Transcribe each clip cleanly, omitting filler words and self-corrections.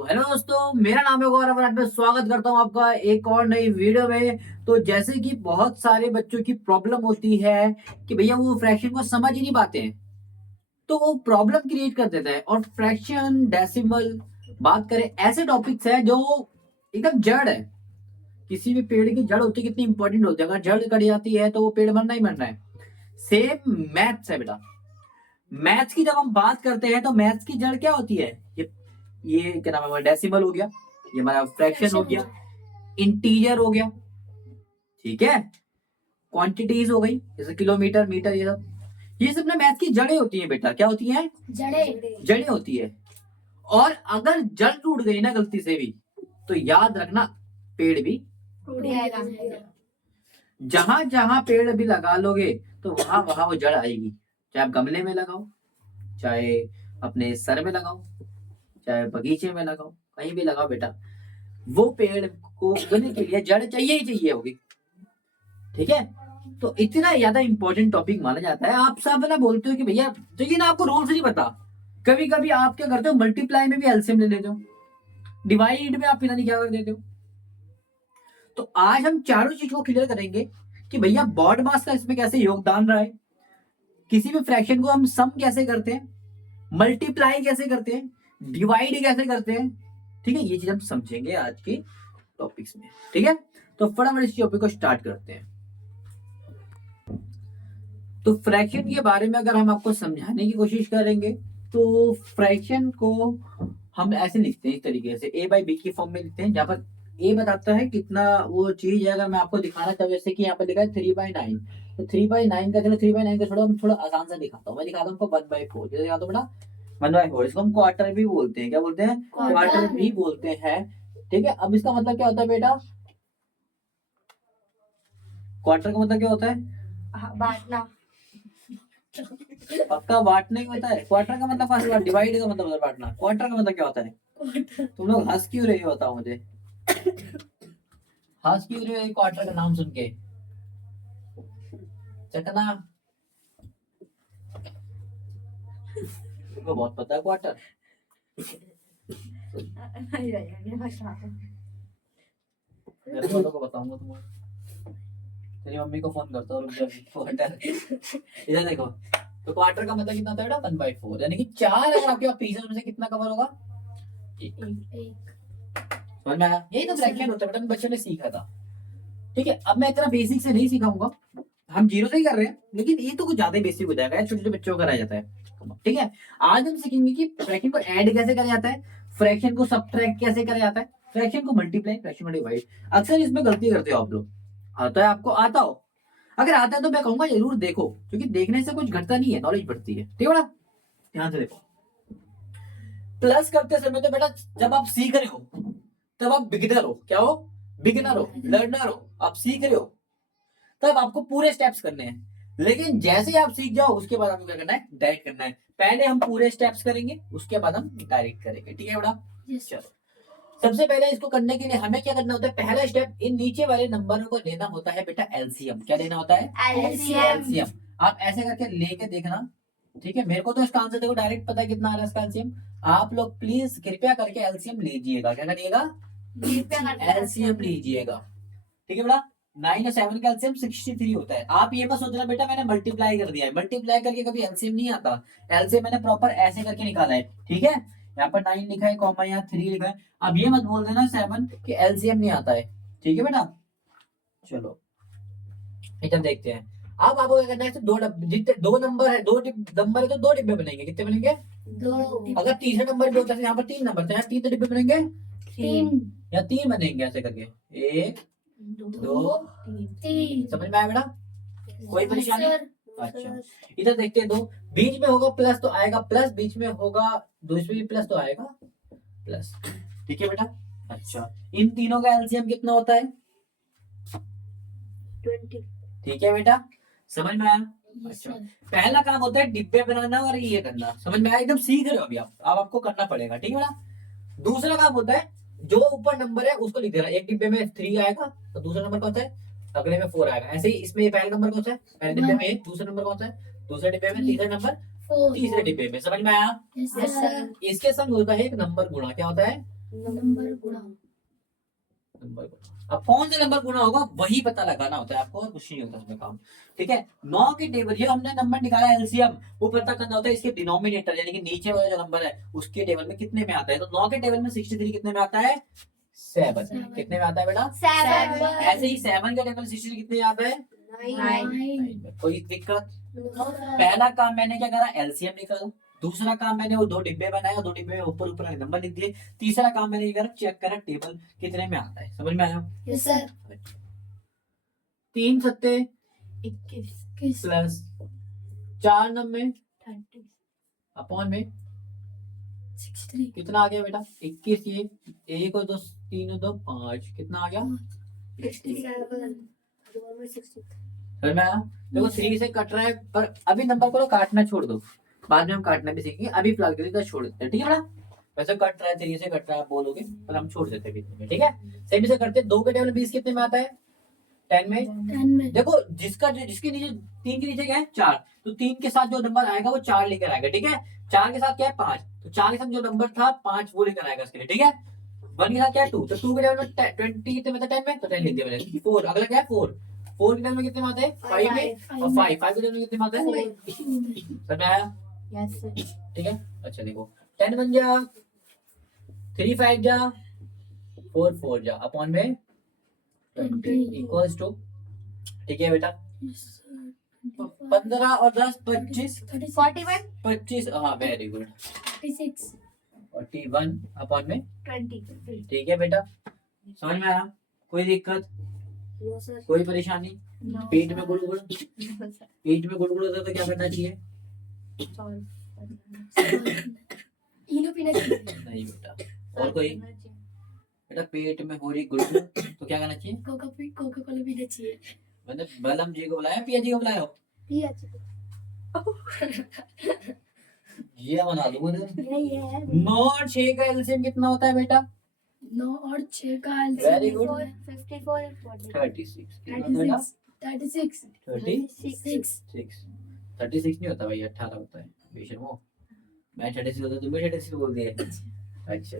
तो हेलो दोस्तों, मेरा नाम है गौरव और आज मैं स्वागत करता हूं आपका एक और नई वीडियो में। तो जैसे कि बहुत सारे बच्चों की प्रॉब्लम होती है कि भैया वो फ्रैक्शन को समझ ही नहीं पाते हैं, तो वो प्रॉब्लम क्रिएट कर देता है। और फ्रैक्शन, डेसिमल बात करें, ऐसे टॉपिक्स है जो एकदम जड़ है। किसी भी पेड़ की जड़ होती है, कितनी इंपॉर्टेंट होती है। अगर जड़ कट जाती है तो वो पेड़ मरना ही मरना है। सेम मैथ्स है बेटा। मैथ्स की जब हम बात करते हैं तो मैथ्स की जड़ क्या होती है? ये क्या नाम है, डेसिमल हो गया, ये हमारा फ्रैक्शन हो गया, इंटीजर हो गया, ठीक है, क्वांटिटीज हो गई जैसे किलोमीटर, मीटर, ये सब ना मैथ की जड़ें होती हैं बेटा। क्या होती हैं? जड़ें होती है। और अगर जड़ टूट गई ना गलती से भी, तो याद रखना पेड़ भी टूट जाएगा। जहां जहां पेड़ भी लगा लोगे तो वहां वहां वो जड़ आएगी। चाहे आप गमले में लगाओ, चाहे अपने सर में लगाओ, चाहे बगीचे में लगाओ, कहीं भी लगाओ बेटा, वो पेड़ को उगने के लिए जड़ चाहिए ही चाहिए होगी। ठीक है, तो इतना ज्यादा इंपॉर्टेंट टॉपिक माना जाता है। आप सब ना बोलते हो कि भैया, तो ये ना आपको रूल्स नहीं पता। कभी कभी आप क्या करते हो, मल्टीप्लाई में भी एलसीएम ले लेते हो, डिवाइड में आप पता नहीं क्या कर देते हो। तो आज हम चारों चीज को क्लियर करेंगे कि भैया बॉड मास का इसमें कैसे योगदान रहा है, किसी भी फ्रैक्शन को हम सम कैसे करते हैं, मल्टीप्लाई कैसे करते हैं, डिवाइड कैसे करते हैं। ठीक है, ये चीज हम समझेंगे आज के टॉपिक्स में। ठीक है, तो फटाफट इस टॉपिक को स्टार्ट करते हैं। तो फ्रैक्शन के बारे में अगर हम आपको समझाने की कोशिश करेंगे तो फ्रैक्शन को हम ऐसे लिखते हैं, इस तरीके से ए बाई बी की फॉर्म में लिखते हैं, जहां पर ए बताता है कितना वो चीज है। अगर मैं आपको दिखाना चाहूँ, जैसे कि यहाँ पर लिखा है 3/9, तो 3/9 का, चलो 3/9 का छोड़ो, हम थोड़ा आसान सा दिखाता हूँ। मैं दिखाता हूँ आपको 1/4, जैसे दिखाता हूँ बेटा 1/4। इसको हम क्वार्टर भी बोलते हैं। क्या बोलते हैं? क्वार्टर भी बोलते हैं। ठीक है, अब इसका मतलब क्या होता है बेटा? क्वार्टर का मतलब क्या होता है? बांटना। पक्का बांटने का होता है। क्वार्टर का मतलब फर्स्ट बार, डिवाइड का मतलब बांटना। क्वार्टर का मतलब क्या होता है? तुम लोग हंस क्यों रहे हो, बताओ मुझे। हंस क्यों रहे हो क्वार्टर का नाम सुन के? चटना, तुमको बहुत पता है क्वार्टर। मेरे वालों को बताऊंगा तुम्हारे। तेरी मम्मी को फोन करता हूँ, रुक जा। क्वार्टर, इधर देखो। तो क्वार्टर का मतलब कितना होता है बेटा? 1/4, यानी कि 4 अगर आपके पास पीसेस में से कितना कवर होगा? एक। समझ में आया? यही तो फ्रैक्शन होता है बेटा, बच्चों ने सीखा था। ठीक है, अब मैं इतना बेसिक से नहीं सिखाऊंगा, हम जीरो से ही कर रहे हैं, लेकिन ये तो कुछ ज्यादा ही बेसिक हो जाएगा, छोटे छोटे बच्चों को कराया जाता है। ठीक है, आज हम सीखेंगे कि फ्रैक्शन को ऐड कैसे करा जाता है, फ्रैक्शन को सब्ट्रैक्ट कैसे करा जाता है, फ्रैक्शन को मल्टीप्लाई, फ्रैक्शन को डिवाइड। अक्सर इसमें गलती करते हो आप लोग। आता है आपको? आता हो? अगर आता है तो मैं कहूंगा जरूर देखो, क्योंकि देखने से कुछ घटता नहीं है, नॉलेज बढ़ती है। ठीक है बेटा, ध्यान से देखो। प्लस करते समय तो बेटा जब आप सीख रहे हो तब आप बिगिनर हो। क्या हो? बिगिनर हो, लर्नर हो, आप सीख रहे हो, तब आपको पूरे स्टेप्स करने हैं। लेकिन जैसे ही आप सीख जाओ उसके बाद आपको क्या करना है? डायरेक्ट करना है। पहले हम पूरे स्टेप्स करेंगे, उसके बाद हम डायरेक्ट करेंगे। ठीक है बेटा? चलो, सबसे पहले इसको करने के लिए हमें क्या करना होता है? पहला स्टेप, इन नीचे वाले नंबरों को लेना होता है बेटा एलसीएम। क्या लेना होता है? एलसीएम। आप ऐसे करके लेके देखना। ठीक है, मेरे को तो इसका आंसर देखो डायरेक्ट पता है कितना आ रहा है इसका एलसीएम। आप लोग प्लीज कृपया करके एलसीएम लीजिएगा। क्या करिएगा? एलसीएम लीजिएगा। ठीक है बेटा, 9 और 7 का एलसीएम 63 होता है। आप ये मत सोचना बेटा मैंने मल्टीप्लाई कर दिया है, मल्टीप्लाई करके कभी एलसीएम नहीं आता। एलसीएम मैंने प्रॉपर ऐसे करके निकाला है। ठीक है, यहाँ पर 9 लिखा है, कॉमा यहाँ 3 लिखा है। अब ये मत बोल देना 7 कि एलसीएम नहीं आता है। ठीक है बेटा, चलो इधर देखते हैं। अब आपको क्या करना है? तो जितने दो नंबर है, नंबर है तो 2 डिब्बे बनेंगे। कितने बनेंगे? 2। अगर तीसरे नंबर पे होता है, यहाँ पर 3 नंबर, तो यहाँ 3 डिब्बे बनेंगे, 3। या 3 बनेंगे ऐसे करके, 1 2 3। समझ में आया बेटा? कोई परेशानी? अच्छा, इधर देखते हैं। 2 बीच में होगा प्लस तो आएगा प्लस, बीच में होगा दूसरे भी प्लस तो आएगा प्लस। ठीक है बेटा? अच्छा, इन तीनों का एलसीएम कितना होता है? 20। ठीक है बेटा, समझ में आया? अच्छा, पहला काम होता है डिब्बे बनाना और ये करना। समझ में आया? एकदम सीख रहे हो अभी आप, अब आपको करना पड़ेगा। ठीक है बेटा? दूसरा काम होता है जो ऊपर नंबर है उसको लिख देना। एक डिब्बे में 3 आएगा तो दूसरा नंबर कौन सा है? अगले में 4 आएगा। ऐसे ही इसमें ये पहला नंबर कौन सा है? पहले डिब्बे में 1, दूसरा नंबर कौन सा है? दूसरे डिब्बे में, तीसरा नंबर तीसरे डिब्बे में। समझ में आया? इसके संग होता है एक नंबर गुणा। क्या होता है? नंबर गुणा नंबर गुणा। अब कौन सा नंबर गुणा होगा वही पता लगाना होता है आपको, और कुछ नहीं होता इसमें काम। ठीक है, 9 के टेबल, ये हमने नंबर निकाला एलसीएम, वो पता करना होता है इसके डिनोमिनेटर यानी कि नीचे वाला जो नंबर है उसके टेबल में कितने में आता है। तो 9 के टेबल में 63 कितने में आता है, 7। कितने में आता है बेटा, 7 ऐसे ही 7 के टेबल 63 कितने में आता है, 9 कोई दिक्कत। पहला काम मैंने क्या करा, एलसीएम निकाला। दूसरा काम मैंने वो 2 डिब्बे बनाए और 2 डिब्बे में ऊपर ऊपर नंबर लिख दिए। तीसरा काम मैंने ये करा, चेक करा टेबल कितने में आता है। समझ में आया, यस सर 3 सत्ते 21 प्लस 4 नब्बे 30 अपॉन में 63 कितना आ गया बेटा, 21। ये 1 और 2 3 और 2 5 कितना आ गया, 67 समझ में आया। देखो 3 से कट रहा है, पर अभी नंबर को काटना छोड़ दो, बाद में हम काटना भी सीखेंगे। अभी फिलहाल के लिए तो छोड़ देते हैं, ठीक है ना। वैसे कट रहा है 3 से कट रहा है आप बोलोगे, पर हम छोड़ देते हैं बीच में, ठीक है। सेम से करते हैं। 2 के टेबल 20 कितने में आता है, 10 में। 10 में देखो जिसके नीचे 3 के नीचे क्या है 4, तो 3 के साथ जो नंबर आएगा वो 4 लेकर आएगा, ठीक है। 4 के साथ क्या है 5, तो 4 के साथ जो नंबर था 5 वो लेकर आएगा इसके लिए, ठीक है। 1 के साथ क्या है 2, तो 2 के टेबल में 20 कितने में था, 10 में, तो 10 लिख दिया मैंने। 4 अगला क्या है 4, 4 के टेबल में कितने में आते हैं 5 में, और 5 के टेबल में कितने में आता है, समझ में आया, यस सर ठीक है। अच्छा देखो 10 बन जा, 3 5 जा, 4 4 जा, अपॉन में 20 इक्वल्स टू, ठीक है बेटा। 15 और 10 25 41 25, हाँ वेरी गुड, 36 41 अपॉन में 20 ठीक है बेटा। समझ में आया, कोई दिक्कत, नो सर कोई परेशानी। पेट में गुड़गुड़, पेट में गुड़गुड़ होता है तो क्या करना चाहिए, इनो पीना चाहिए नहीं बेटा। और कोई बेटा, पेट में हो रही गुड़गुड़ तो क्या करना चाहिए, कोका कोला पीना चाहिए मैंने बलम जी को बुलाया, पिया जी को बुलाया हो, पिया ये बना दूंगा तेरे। नहीं है 9 और 6 का एलसीएम कितना होता है बेटा, 9 और 6 का Very good. 54 36 कितना होता है बेटा, 36 36 36 नहीं होता भाई, 18 होता है बेशर्मो। मैं 36 होता, तुम भी 36 बोल दिए। अच्छा,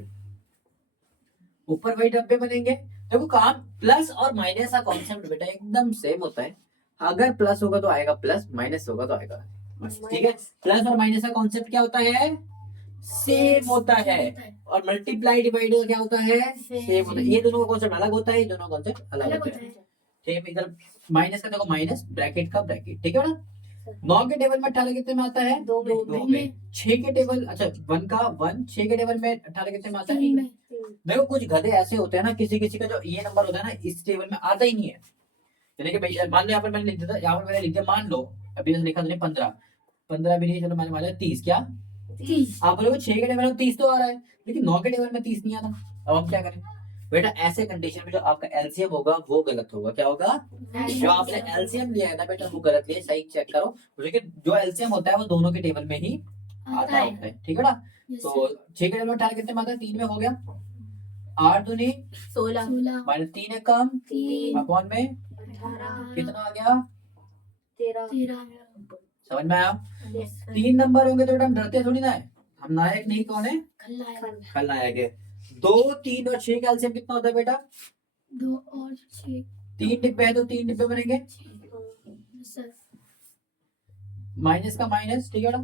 ऊपर वही डब्बे बनेंगे। देखो काम प्लस और माइनस का कॉन्सेप्ट बेटा एकदम सेम होता है। अगर प्लस होगा तो आएगा प्लस, माइनस होगा तो आएगा बस, ठीक है। प्लस और माइनस का कॉन्सेप्ट क्या होता है, सेम होता है। और मल्टीप्लाई डिवाइड क्या होता है, सेम होता है। ये दोनों का कॉन्सेप्ट अलग होता है, ये दोनों कॉन्सेप्ट अलग होता है, ठीक है। इधर माइनस का देखो माइनस, ब्रैकेट का ब्रैकेट, ठीक है ना। 9 के टेबल में 18 कितने में आता है, 2 में। 6 के टेबल, अच्छा 1 का 1, 6 के टेबल में 18 कितने में आता है, 3 में देखो कुछ गधे ऐसे होते हैं ना, किसी किसी का जो ये नंबर होता है ना इस टेबल में आता ही नहीं है। यानी कि भाई मान लो यहाँ पर मैंने लिख दिया, यहाँ पर मैंने लिख दिया, मान लो अभी मैंने लिखा था 15, 15 भी नहीं, चलो मैंने मान लिया 30, क्या 30 आप लोगों को 6 के टेबल में 30 तो आ रहा है, लेकिन 9 के टेबल में 30 नहीं आता। अब हम क्या करें बेटा, ऐसे कंडीशन में जो आपका एलसीएम होगा वो गलत होगा। क्या होगा, जो आपने एलसीएम लिया है ना बेटा वो गलत लिया, सही चेक करो, लेकिन जो एलसीएम होता है वो दोनों के टेबल में ही आता है, ठीक है ना। तो 6 के टेबल में 18 कितने में आता है, 3 में हो गया। 8 दूनी 16 माइनस 3 है कम, 3 अपॉन में 18 कितना आ गया, 13 समझ में आया। 3 नंबर होंगे तो बेटा हम डरते थोड़ी ना है, हम नायक नहीं, कौन है, खलनायक है। 2 3 और 6 का एलसीएम कितना होता है बेटा, 2 और 6 3 डिब्बे है तो 3 डिब्बे बनेंगे, सर माइनस का माइनस, ठीक है ना।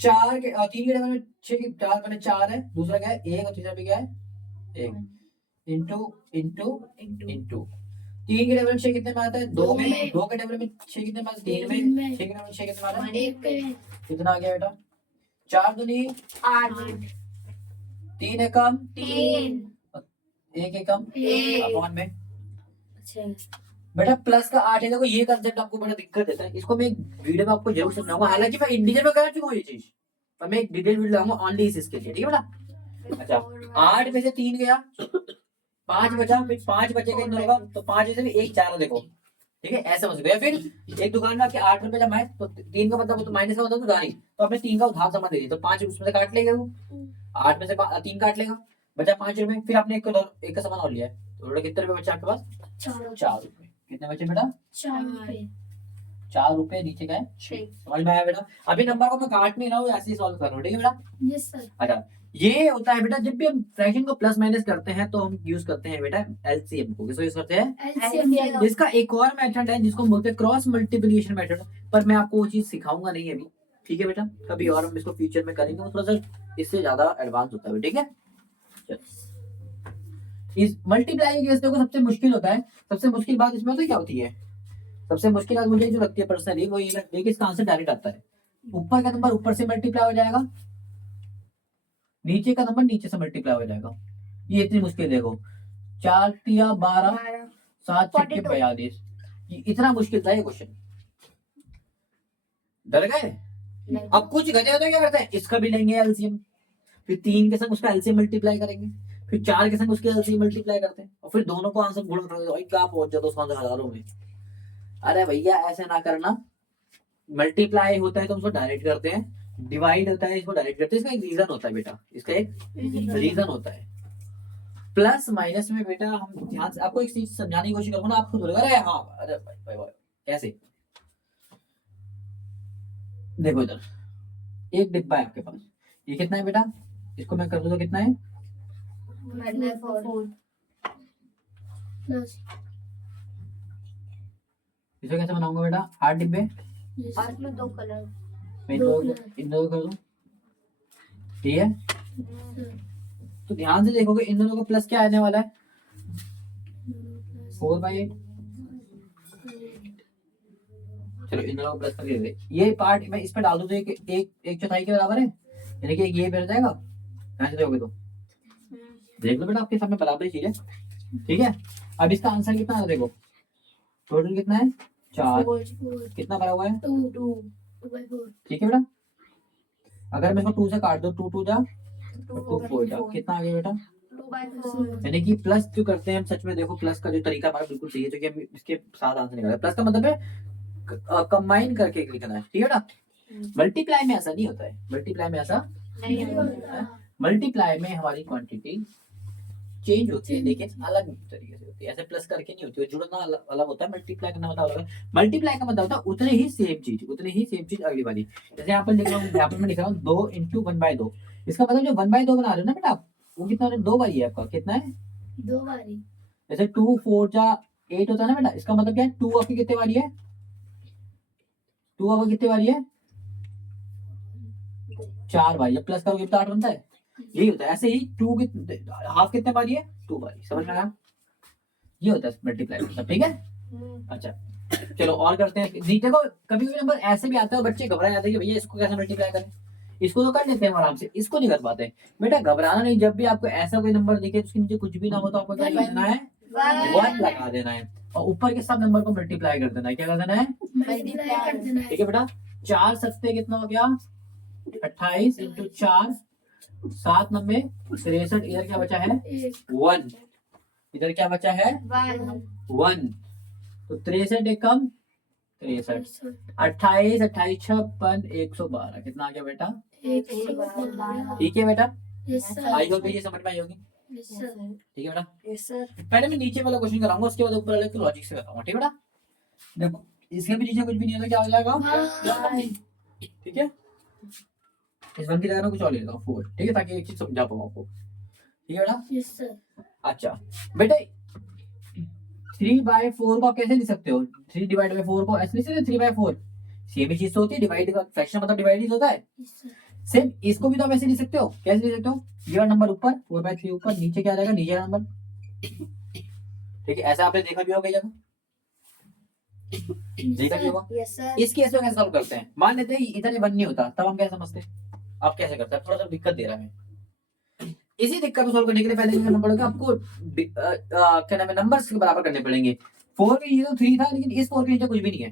4 के 3 के टेबल में 6 के 4 बने 4 है, दूसरा क्या है 1 और तीसरा भी क्या है 1, इंटू इंटू इंटू। 3 के टेबल में 6 कितने में आता है, 2 में। 2 के टेबल में 6 कितने में आता है, 3 में। 6 के टेबल में 6 कितने में आता है, 1 पे कितना आ गया बेटा, 4 दूनी 8 3 है कम, 3 1 है कम, 1 अपॉन में अच्छा बेटा प्लस का 8 है। देखो ये कंसेप्ट आपको बड़ा दिक्कत देता है, इसको मैं एक वीडियो में आपको जरूर समझाऊंगा। हालांकि मैं इंडिविजुअल में कर चुका हूँ ये चीज, पर मैं एक डिटेल वीडियो लाऊंगा ओनली इसके लिए, ठीक है बेटा। अच्छा 8 में से 3 गया, 5 बचा, फिर 5 बचेगा इन दोनों का, तो 5 में से भी 1 4 देखो, ठीक है ऐसे हो सकता है। फिर एक दुकान में आपके 8 रुपए जमा है, तो 3 का मतलब तो माइनस का मतलब उधारी, तो आपने 3 का उधार जमा दे दिया, तो 5 उसमें से काट लेगा वो, 8 में से 3 काट लेगा, बचा 5 रुपए। फिर आपने एक का सामान और लिया है, तो कितने रुपए बचा आपके पास, 4 रुपए। कितने बचे बेटा, 4 रुपए, नीचे का है 6। समझ में आया बेटा। अभी नंबर को मैं काट नहीं रहा हूँ, ऐसे ही सॉल्व कर रहा हूँ, ठीक है बेटा। यस सर अच्छा ये होता है बेटा, जब भी हम फ्रैक्शन को प्लस माइनस करते हैं तो हम यूज करते हैं बेटा एलसीएम को। किसको यूज करते हैं? LCM इसका एक और मेथड है जिसको हम बोलते हैं क्रॉस मल्टीप्लिकेशन मेथड, पर मैं आपको वो चीज सिखाऊंगा नहीं अभी, ठीक है बेटा? कभी और हम इसको फ्यूचर में करेंगे, वो थोड़ा सा इससे ज्यादा एडवांस होता है, ठीक है? इस मल्टीप्लाई के केस देखो सबसे मुश्किल होता है, सबसे मुश्किल बात इसमें तो क्या होती है, सबसे मुश्किल बात मुझे जो लगती है पर्सनली वो ये लगती है कि इसका आंसर डायरेक्ट आता है। ऊपर का नंबर ऊपर से मल्टीप्लाई हो जाएगा, नीचे का नंबर नीचे से मल्टीप्लाई हो जाएगा। ये इतनी मुश्किल देखो, 4 तिया 12, 7 छक्के 42, ये इतना मुश्किल था ये क्वेश्चन। डर गए? अब कुछ गधे होते क्या करते हैं, इसका भी लेंगे एलसीएम, फिर 3 के संग उसका एलसीएम मल्टीप्लाई करेंगे, फिर 4 के संग उसके एलसीएम मल्टीप्लाई करते हैं, और फिर दोनों को आंसर गुणा कर देते हैं, क्या पहुंच जाता है उसका हजारों में। अरे भैया ऐसे ना करना, मल्टीप्लाई होता है तो उसको डायरेक्ट करते हैं, डिवाइड होता है इसको डायरेक्ट करते हैं। इसका एक रीजन होता है बेटा, इसका एक रीजन होता है। प्लस माइनस में बेटा हम ध्यान से आपको एक चीज समझाने की कोशिश करूंगा ना, आपको बोलेगा अरे हाँ, अरे भाई भाई कैसे, देखो इधर एक डिब्बा है आपके पास, ये कितना है बेटा, इसको मैं कर दूं तो कितना है, इसे कैसे बनाऊंगा बेटा, 8 डिब्बे, में 2 कलर। मैं इन दोनों को कर दूं, ठीक है? तो ध्यान से देखोगे इन दोनों का प्लस क्या आने वाला है, 4/8। चलो इन दोनों को प्लस करके दे, ये पार्ट मैं इस पे डाल दूं तो एक चौथाई के बराबर है, यानी कि ये बैठ जाएगा। ध्यान से देखोगे तो देख लो बेटा, आपके सामने बराबर ही चीज है, ठीक है? अब इसका आंसर कितना है देखो, टोटल कितना है, 4, कितना बना हुआ है, 2 ठीक है बेटा? अगर मैं इसको 2 से काट दो, 2 2 जा 2 4 जा, कितना आ गया बेटा, 2/4। यानी कि प्लस जो करते हैं हम, सच में देखो प्लस का जो तरीका हमारा बिल्कुल सही है, जो कि हम इसके साथ आंसर निकाला। प्लस का मतलब है कंबाइन करके लिखना है, ठीक है बेटा? मल्टीप्लाई में ऐसा नहीं होता है, मल्टीप्लाई में ऐसा नहीं होता। मल्टीप्लाई में हमारी क्वांटिटी चेंज होती है, लेकिन अलग तरीके से होती है, ऐसे प्लस करके नहीं होती है। जुड़ना अलग होता है, मल्टीप्लाई करना मतलब अलग है। मल्टीप्लाई का मतलब होता है उतने ही सेम चीज अगली बारी। जैसे यहाँ पर लिख रहा हूँ, यहाँ पर मैं लिख रहा हूँ 2 × 1/2, इसका मतलब जो 1/2 बना रहे हो ना बेटा आप, वो कितना होता है, 2 बारी है आपका, कितना है, 2 बारी। जैसे 2 4 जा 8 होता है ना बेटा, इसका मतलब क्या है, 2 आपकी कितने बारी है, 2 आपकी कितने बारी है, 4 बारी। जब प्लस करोगे तो 8 बनता है, यही होता है। ऐसे ही 2 हाफ कितने बारी है, 2 बारी। समझ में आया? ये होता है मल्टीप्लाई मतलब, ठीक है? अच्छा चलो और करते हैं। देखो कभी कभी नंबर ऐसे भी आता है, बच्चे घबरा जाते हैं कि भैया इसको कैसे मल्टीप्लाई करें, इसको तो कर लेते हैं आराम से, इसको नहीं कर पाते। बेटा घबराना नहीं, जब भी आपको ऐसा कोई नंबर दिखे उसके नीचे कुछ भी ना हो तो आपको क्या करना है, 1 लगा देना है, और ऊपर के सब नंबर को मल्टीप्लाई कर देना है। क्या कर देना है, मल्टीप्लाई कर देना है। ठीक है बेटा? 4 सत्ते कितना हो गया, 28 × 4, 7 9 63। इधर क्या बचा है, 1, इधर क्या बचा है, 1, तो 63 एक कम 63, 28 28 56 112, कितना आ गया बेटा, 112। ठीक है बेटा? Yes sir. आई होप ये समझ में आई होगी, यस सर। ठीक है बेटा? Yes sir. पहले मैं नीचे वाला क्वेश्चन कराऊंगा, उसके बाद ऊपर वाले को लॉजिक से कराऊंगा, ठीक है बेटा? देखो इसके भी नीचे कुछ भी नहीं होता, क्या हो जाएगा, ठीक है? इस वन की जगह में कुछ और ले लेता हूँ 4, ठीक है, ताकि एक चीज समझा पाऊँ आपको, ठीक है बेटा? Yes sir. अच्छा बेटा 3/4 को आप कैसे लिख सकते हो, 3/4 को ऐसे लिख सकते हो, 3/4 सेम ही चीज तो होती है, डिवाइड का फ्रैक्शन मतलब डिवाइड ही होता है। Yes sir. सेम इसको भी तो आप ऐसे लिख सकते हो, कैसे लिख सकते हो, ये वाला नंबर ऊपर 4/3 ऊपर, नीचे क्या आ जाएगा, नीचे का नंबर, ठीक है? ऐसा आपने देखा भी होगा जब, देखा भी होगा। Yes sir. इस केस में कैसे सॉल्व करते हैं, मान लेते हैं इधर 1 नहीं होता, तब हम क्या समझते, आप कैसे करते हैं, थोड़ा सा दिक्कत दे रहा है। इसी दिक्कत को सॉल्व करने के लिए पहले क्या करना पड़ेगा आपको, क्या नाम है, नंबर्स के बराबर करने पड़ेंगे। 4 के नीचे तो 3 था, लेकिन इस 4 के नीचे कुछ भी नहीं है,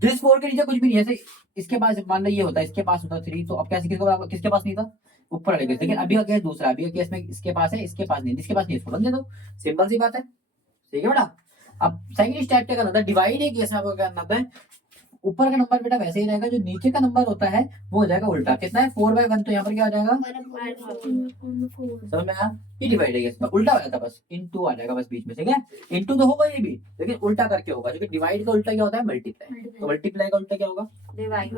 तो इस 4 के नीचे कुछ भी नहीं है। ऐसे इसके पास मान लो ये होता है, इसके पास होता 3, तो अब कैसे, किसके बराबर, किसके पास नहीं था, ऊपर वाले के। लेकिन अभी का केस दूसरा, अभी का केस में इसके पास है, इसके पास नहीं, इसके पास नहीं, इसको बदल दे दो, सिंपल सी बात है, ठीक है बेटा? अब सेकंड स्टेप क्या करना था, डिवाइड एक केस में आपको क्या करना है, ऊपर का नंबर बेटा वैसे ही रहेगा, जो नीचे का नंबर होता है वो हो जाएगा उल्टा। कितना है, 4/1, तो यहाँ पर क्या आ जाएगा, समझ में आया? ये डिवाइड है, इसमें उल्टा हो जाता है, बस इनटू आ जाएगा बस बीच में, ठीक है? इनटू तो होगा ये भी, लेकिन उल्टा करके होगा, क्योंकि डिवाइड का उल्टा क्या होता है, मल्टीप्लाई। तो मल्टीप्लाई का उल्टा क्या होगा, डिवाइड।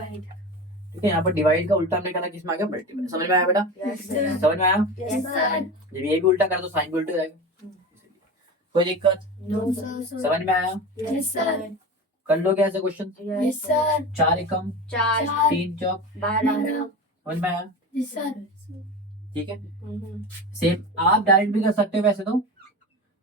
ठीक है, यहाँ पर डिवाइड का उल्टा हमने करा, किसमें आ गया मल्टीप्लाई। समझ में आया बेटा? Yes, sir. समझ में आया? Yes, sir. जब ये भी उल्टा कर तो साइन भी उल्टा हो जाएगा। कोई दिक्कत? No, sir. समझ में आया? Yes, sir. कर लो क्या ऐसे क्वेश्चन? Yes, sir. 4 एकम 4 3 चौक, 12 समझ में आया? Yes, sir. ठीक है, सेम आप डायरेक्ट भी कर सकते हो वैसे तो।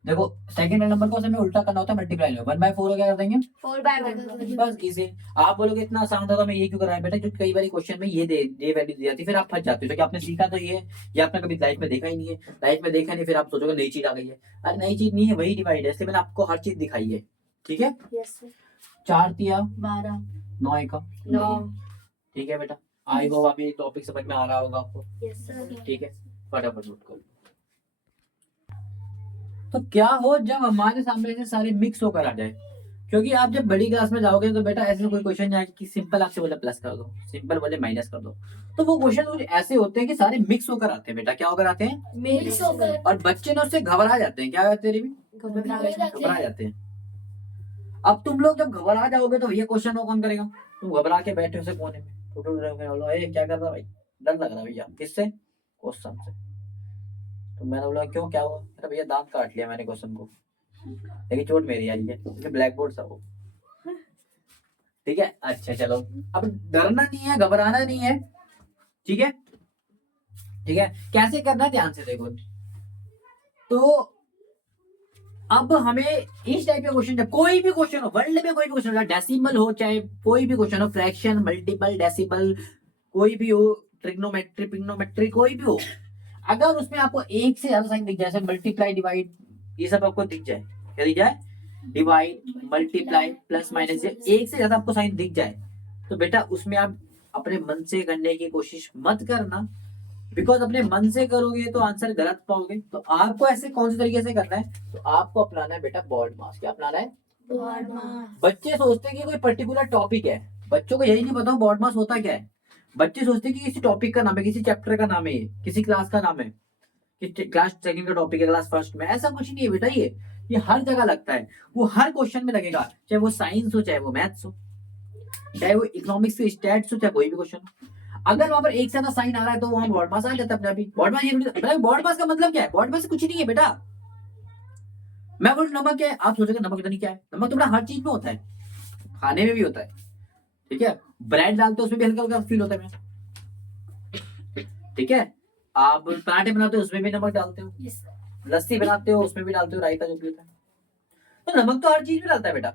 देखो सेकंड नंबर को हमें उल्टा करना होता है मल्टीप्लाई में, 1/4 को क्या कर देंगे? 4/1 बस इजी। आप बोलोगे इतना आसान था तो मैं ये क्यों कराया बेटा, क्योंकि कई बार क्वेश्चन में ये वैल्यू दी जाती है, फिर आप फंस जाते हो क्योंकि आपने सीखा तो ये आपने कभी लाइफ में देखा ही नहीं है। लाइफ में देखा नहीं, फिर आप सोचोगे नई चीज आ गई है। अरे नई चीज नहीं है, वही डिवाइड है, इसलिए मैंने आपको हर चीज दिखाई है। ठीक है, Yes, sir. 4 तिया 12 9 एकम, 9 ठीक है बेटा। आई होप अभी टॉपिक समझ में आ रहा होगा आपको। Yes, sir. ठीक है, फटाफट नोट करो। तो क्या हो जब हमारे सामने से सारे मिक्स होकर आ जाए, क्योंकि आप जब बड़ी क्लास में जाओगे तो बेटा ऐसे कोई क्वेश्चन आए कि सिंपल आपसे बोले प्लस कर दो, सिंपल बोले माइनस कर दो, तो वो क्वेश्चन कुछ ऐसे होते हैं कि सारे मिक्स होकर आते हैं बेटा। क्या होकर आते हैं? Mix होकर और बच्चे ना उससे घबरा जाते हैं। क्या होते हैं? घबरा जाते हैं। अब तुम लोग जब घबरा जाओगे तो ये क्वेश्चन को कौन करेगा? तुम घबरा के बैठे हो से कोने में, बोलो ए क्या कर रहा भाई, डर लग रहा है भैया। किससे? क्वेश्चन से। तो मैंने बोला क्यों, क्या हुआ? अरे भैया दांत काट लिया मैंने क्वेश्चन को, लेकिन चोट मेरी आई है, क्योंकि ब्लैक बोर्ड था वो। ठीक है, अच्छा चलो, अब डरना नहीं है, घबराना नहीं है। ठीक है, ठीक है, कैसे करना है ध्यान से देखो। तो अब हमें इस टाइप के क्वेश्चन, जब कोई भी क्वेश्चन हो, वर्ल्ड में कोई भी क्वेश्चन हो, डेसिमल हो चाहे कोई भी क्वेश्चन हो, फ्रैक्शन, मल्टीपल, डेसिमल, कोई भी हो, ट्रिग्नोमेट्री, पिग्नोमेट्री, कोई भी हो, अगर उसमें आपको एक से ज्यादा साइन दिख जाए, जैसे मल्टीप्लाई, डिवाइड, ये सब आपको दिख जाए, क्या दिख जाए? डिवाइड, मल्टीप्लाई, प्लस माइनस, एक से ज्यादा आपको साइन दिख जाए, तो बेटा उसमें आप अपने मन से करने की कोशिश मत करना, बिकॉज अपने मन से करोगे तो आंसर गलत पाओगे। तो आपको ऐसे कौन से तरीके से करना है? तो आपको अपनाना है बेटा बॉड मास। क्या अपनाना है? Board mass. बच्चे सोचते हैं कि कोई पर्टिकुलर टॉपिक है, बच्चों को यही नहीं पता बॉड मास होता क्या है। बच्चे सोचते हैं कि किसी टॉपिक का नाम है, किसी चैप्टर का नाम है, ये किसी क्लास का नाम है, कि क्लास सेकंड का टॉपिक है, क्लास फर्स्ट में। ऐसा कुछ नहीं है बेटा, ये हर जगह लगता है, वो हर क्वेश्चन में लगेगा, चाहे वो साइंस हो, चाहे वो मैथ्स हो, चाहे वो इकोनॉमिक्स के स्टैट्स हो, चाहे कोई भी क्वेश्चन हो। अगर वहां पर एक से ज्यादा साइन आ रहा है तो वहां बॉड मास आ जाता है अपने आप ही। बॉड मास, बॉड मास का मतलब क्या है? बॉड मास कुछ नहीं है बेटा। मैं बोलूं नमक क्या है, आप सोचोगे नमक इतनी क्या है? नमक तो हर चीज में होता है, खाने में भी होता है। ठीक है, ब्रेड डालते हो उसमें भी हल्का हल्का फील होता है। ठीक है, आप पराठे बनाते हो उसमें भी नमक डालते हो, Yes, sir. लस्सी बनाते हो उसमें भी डालते हो, रायता जो भी होता है, तो नमक तो हर चीज में डालता है बेटा।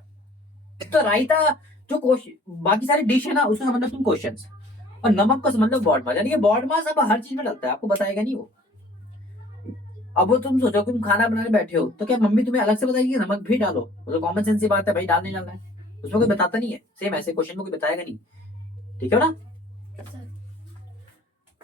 तो रायता जो बाकी सारी डिश है ना, उसका मतलब तुम क्वेश्चंस, और नमक का मतलब बॉड मास, यानी कि बॉड मास अब हर चीज में डलता है, आपको बताएगा नहीं वो। अब वो तुम सोचो तुम खाना बनाने बैठे हो तो क्या मम्मी तुम्हें अलग से बताएगी कि नमक भी डालो? वो तो कॉमन सेंस की बात है भाई, डाल नहीं डालना है, उसमें कोई बताता नहीं है। सेम ऐसे क्वेश्चन में कोई बताएगा नहीं। ठीक है ना?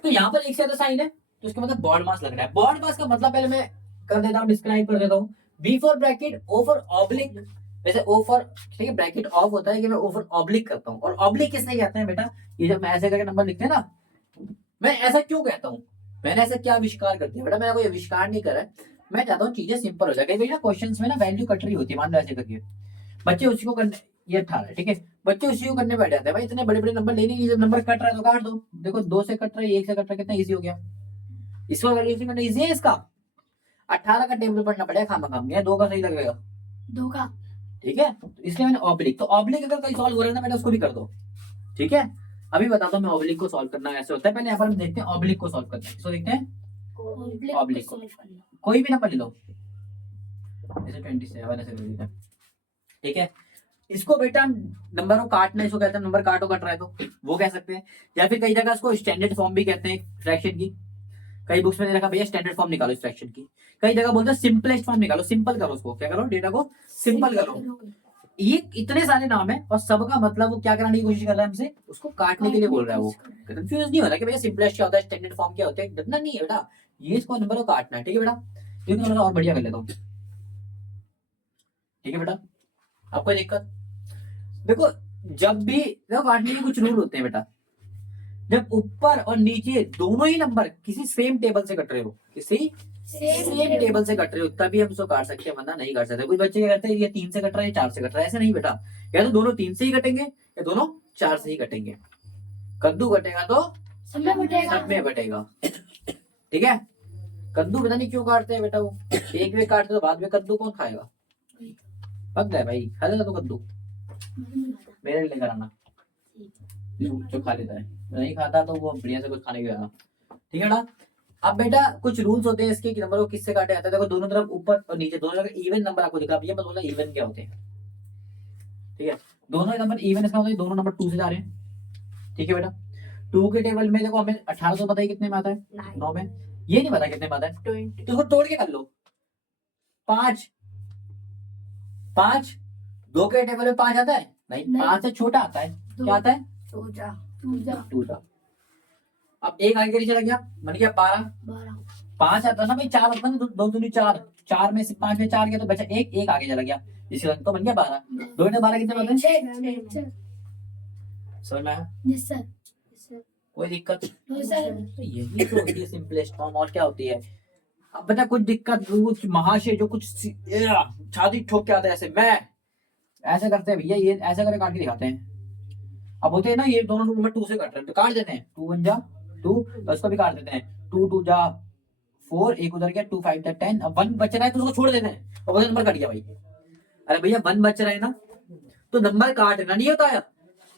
तो यहाँ पर एक से ज्यादा साइन है तो इसका मतलब बॉड मास लग रहा है। बॉड मास का मतलब पहले मैं कर देता हूँ, डिस्क्राइब कर देता हूँ। B for bracket, O for oblique, वैसे ओ फॉर, ठीक है, ब्रैकेट ऑफ होता है कि मैं ओ फॉर ऑब्लिक करता हूँ। और ऑब्लिक किसने कहते हैं बेटा? ये जब मैं ऐसे करके नंबर लिखते हैं ना, मैं ऐसा क्यों कहता हूँ, मैंने ऐसा क्या आविष्कार कर दिया बेटा? मैंने कोई आविष्कार नहीं करा है, मैं चाहता हूँ चीजें सिंपल हो जाए। कई बार क्वेश्चंस में ना वैल्यू कट रही होती है, मान लो ऐसे करके बच्चे उसी को करने, ये 18, ठीक है, बच्चे उसी को करने बैठ जाते हैं। भाई इतने बड़े बड़े नंबर लेने नहीं, जब नंबर कट रहा है तो काट दो। देखो 2 से कट रहा है, 1 से कट रहा है, कितना इजी हो गया। इसका वैल्यूशन करना इजी है। इसका 18 का टेबल पढ़ना पड़ेगा, खामा खाम, या 2 का सही लगेगा, 2 का। ठीक है। तो इसलिए मैंने ऑब्लिक, तो ऑब्लिक अगर कोई सॉल्व हो रहा है ना बेटा उसको भी कर दो। ठीक है, अभी बताता हूँ मैं ऑब्लिक को सॉल्व करना कैसे होता है। पहले यहाँ पर हम देखते हैं ऑब्लिक को सॉल्व करते हैं। इसको देखते हैं, ऑब्लिक को कोई भी नंबर ले लो, जैसे 27 ऐसे कर लेते हैं। ठीक है, इसको बेटा हम नंबर को काटना, इसको कहते हैं नंबर काटो कट रहा है तो वो कह सकते हैं, या फिर कई जगह इसको स्टैंडर्ड फॉर्म भी कहते हैं फ्रैक्शन की। कई बुक्स में दे रखा भैया स्टैंडर्ड फॉर्म निकालो इस फ्रैक्शन की, कई जगह बोलते हैं सिंपलेस्ट फॉर्म निकालो, सिंपल करो उसको, क्या करो, डेटा को सिंपल करो। ये इतने सारे नाम है और सबका मतलब वो क्या कराने की कोशिश कर रहा है हमसे, उसको काटने के लिए बोल रहा है। वो कंफ्यूज नहीं हो रहा कि भैया सिंपलेस्ट क्या होता है, स्टैंडर्ड फॉर्म क्या होता है, डरना नहीं है बेटा, ये इसको नंबर को काटना है। ठीक है बेटा, तो थोड़ा और बढ़िया कर लेता हूँ। ठीक है बेटा, आपको दिक्कत? देखो जब भी देखो काटने के कुछ रूल होते हैं बेटा, जब ऊपर और नीचे दोनों ही नंबर किसी सेम टेबल से कट रहे हो, किसी सेम टेबल से कट रहे हो, तभी हम इसको काट सकते हैं, वरना नहीं काट सकते। कुछ बच्चे क्या करते हैं, ये 3 से कट रहा है, 4 से कट रहा है, ऐसे नहीं बेटा, या तो दोनों 3 से ही कटेंगे या दोनों 4 से ही कटेंगे। कद्दू कटेगा तो सब में बटेगा। सब में बटेगा। ठीक है, कद्दू पता नहीं क्यों काटते हैं बेटा, वो एक में काटते तो बाद में कद्दू कौन खाएगा? पक गए भाई, खा लेगा तो कद्दू मेरे लिए लेकर आना, जो खा लेता है, नहीं खाता तो वो बढ़िया से कुछ खाने के लिए। ठीक है ना। अब बेटा कुछ रूल्स होते हैं इसके कि नंबर को किससे काटे जाता है। देखो दोनों तरफ ऊपर और नीचे दोनों जगह इवन नंबर आपको दिखा, भैया मैं बोला इवन क्या होते हैं। ठीक है, दोनों नंबर इवन, इसका मतलब दोनों नंबर 2 से जा रहे हैं। ठीक है बेटा, 2 के टेबल में देखो हमें 18 तो पता है कितने में आता है, 9 में। ये नहीं पता कितने में आता है, 20। तो इसको तोड़ के कर लो, 5 5 2 के टेबल में 5 आता है नहीं, नहीं। 5 से छोटा आता है, क्या आता है? टूजा 2 था। अब एक आगे के नीचे लग गया, बन गया 12। 12 5 आता ना भाई, 4 आता ना, 2 दूनी 4, 4 में से 5 में 4 गया तो बचा एक आगे चला गया, इसलिए तो बन गया 12। 2 ने 12 कितने बनते हैं? समझ में आया? Yes sir. कोई दिक्कत? No sir. तो यही तो होती है सिंपलेस्ट फॉर्म, और क्या होती है? अब बता कुछ दिक्कत, कुछ महाशय जो कुछ छाती ठोक के आता है ऐसे, मैं ऐसे करते हैं भैया, ये ऐसे करके काट के दिखाते हैं। अब होते हैं ना ये दोनों नंबर 2 से काट रहे हैं तो काट देते हैं, 2 1 जा 2, उसको भी काट देते हैं, 2 2 जा 4, एक उधर गया, 2 5 जा 10। अब 1 बच रहा है तो उसको छोड़ देते हैं, और वो नंबर कट गया भाई। अरे भैया 1 बच रहा है ना, तो नंबर काटना नहीं होता है।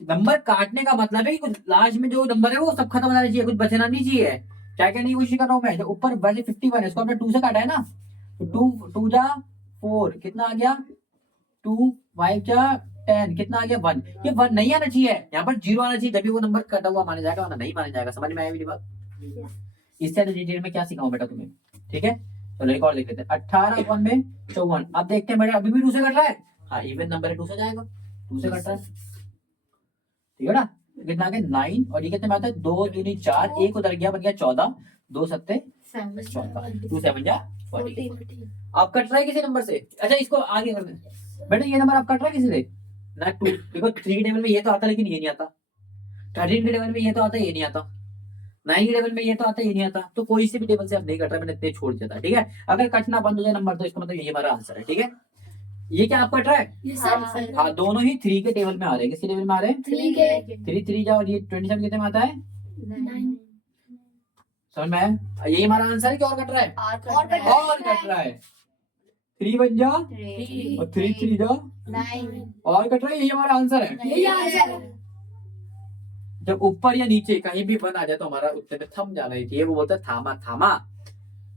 नंबर काटने का मतलब है कि कुछ लास्ट में जो नंबर है वो सब खत्म होना चाहिए, कुछ बचना नहीं चाहिए। क्या कहने की कोशिश कर रहा हूँ मैं, जो ऊपर वैसे 51 है, इसको हमने 2 से काटा है ना, तो 2 2 जा 4, कितना आ गया, 2 5 जा 10, कितना आ गया 1। ये 1 नहीं आना चाहिए, यहाँ पर 0 आना चाहिए, तभी वो नंबर कटा हुआ माना जाएगा, वरना नहीं माना जाएगा। समझ में आया मेरी बात? इससे डिटेल में क्या सिखाऊं बेटा तुम्हें। ठीक है, चलो एक और देख लेते हैं। 18 1 में 54। अब देखते हैं बेटा अभी भी 2 से कट रहा है, हाँ इवन नंबर है, 2 से जाएगा, 2 से कट रहा है। ठीक है ना, कितना आ गया 9, और ये कितने में आता है, 2 दूनी 4, एक उधर गया, बन गया 14, 2 7 14, 2 7 जा 40। आप कट रहा है किसी नंबर से? अच्छा इसको आगे कर दे बेटा, ये नंबर आप कट रहा है किसी से ना। 2 देखो 3 टेबल में ये तो आता लेकिन ये नहीं आता, 13 के टेबल में ये तो आता, ये नहीं आता, 9 के टेबल में ये तो आता, ये नहीं आता, तो कोई से भी टेबल से आप नहीं कट रहा, मैंने इतने छोड़ दिया था। ठीक है, अगर कटना बंद हो जाए नंबर तो इसका मतलब ये हमारा आंसर है। ठीक है, ये क्या आप कट रहा है? Yes sir. हाँ दोनों ही 3 के टेबल में आ रहे हैं। किसके टेबल में आ रहे हैं? 3 के 3 3 जाओ, और ये 27 कितने में आता है? 9 समझ में आया? यही हमारा आंसर है कि और कट रहा है? और कट रहा है, 3 1 जा और 3 3 जा और कट रहा है, यही हमारा आंसर है। यही आंसर है। जब ऊपर या नीचे कहीं भी बन आ जाए तो हमारा उत्तर में थम जाना ही चाहिए, वो बोलता है थामा थामा,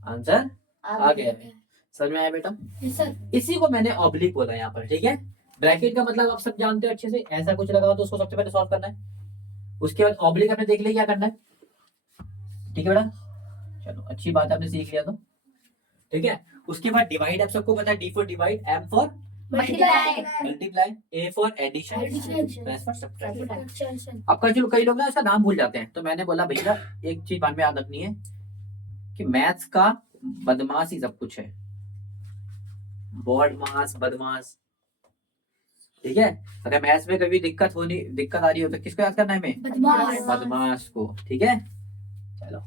आंसर आ गया है। समझ में आया बेटा? Yes sir. इसी को मैंने ऑब्लिक बोला यहाँ पर। ठीक है, ब्रैकेट का मतलब आप सब जानते हो अच्छे से, ऐसा कुछ लगा तो उसको सबसे पहले सॉल्व करना है, उसके बाद ऑब्लिक आपने देख लिया क्या करना है। ठीक है बेटा, चलो अच्छी बात है, आपने सीख लिया तो। ठीक है, उसके बाद डिवाइड आप सबको पता है, D for divide, M for multiply, A for addition, S for subtraction. अब कई लोग ना इसका नाम भूल जाते हैं, तो मैंने बोला भैया एक चीज मन में याद रखनी है कि मैथ्स का बदमाश ही सब कुछ है, बॉडमास बदमाश। ठीक है, अगर मैथ्स में कभी दिक्कत आ रही हो तो किसको याद करना है हमें? बदमाश को। ठीक है, चलो